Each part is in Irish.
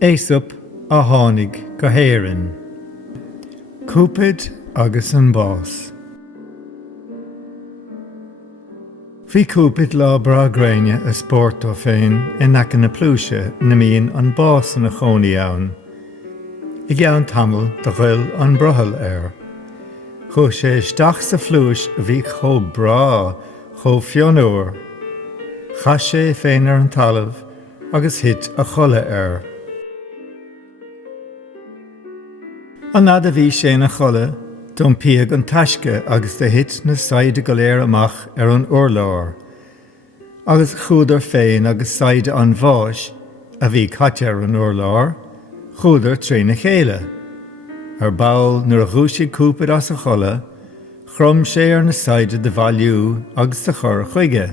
Éasop a tháinig go héireann. Cúpid agus an bás. Bhí cúpid lá bra gréine a spórt ó féin in aice na plúise na míon an bás na chonaí ann. I gceann tamil de ghuiil an brothal air. Chó sé isteach sa phluais a bhí chó brá, chó fionúir. Chas sé féin ar an talamh agus hit a chola air. An nad a bhí sé na chola, don piag an taisce agus de hit na saide go léir amach ar an urlár. Agus chúdar féin agus saide an bháis a bhí caite ar an urlár, chúdar trí na chéile. Ar bail nuair a dhúsigh cúpid as a chola, chrom sé ar na saide de bhailiú agus de chur chuige.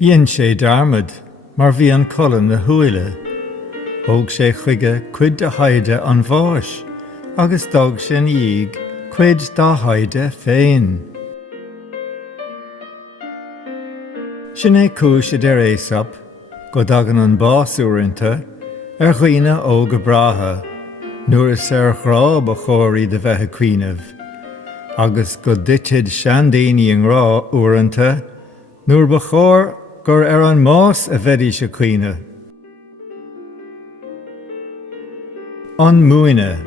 Dhéann sé d'armad, mar bhí an colann na huaile. Thóg sé chuige cuid a haide an bháis, agus dog sé an íg cuid dá haide féin. Sin é cúis idir Éasop, go dagan an bás uaireanta, ar dhaoine ó go bratha, nuair is ar ghráb a chóirí de bheithe cuiinmh. Agus go ditid seandaoine an rá uaireanta, nuair ba chóir gur ar an más a bheití se cuine. An muine.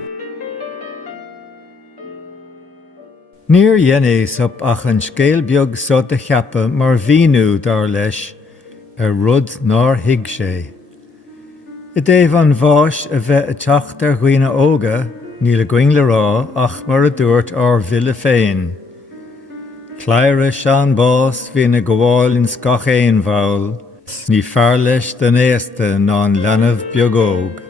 Níor dhéann Éasop ach an scéal beag sod a cheappa mar bhíonú dar leis, ar rud nár thuig sé. I dtaobh an bháis a bheith a teacht ar dhaoine óga, níl a going le rá ach mar a dúirt ár bhile féin. Chléire sean bás hí na go bháilinn scach éon bhail, ní fearr leis den éasta ná an leanamh beag óg.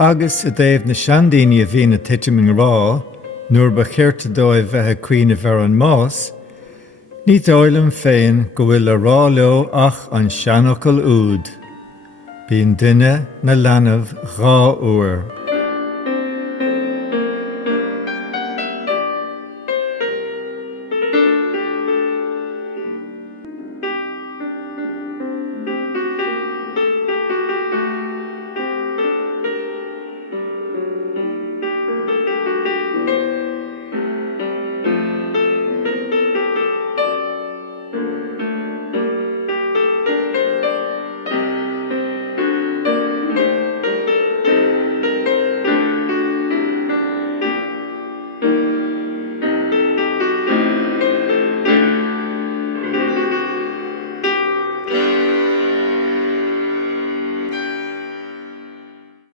Agus a dtaobh na seandaoine a bhí na titiming rá, nuair ba cheirte dóibh bheithe cuiinmh ar an más, ní dóilm féin go bhfuil a rá leo ach an seanachal úd. Bíonn duine na leanamh dhá uair.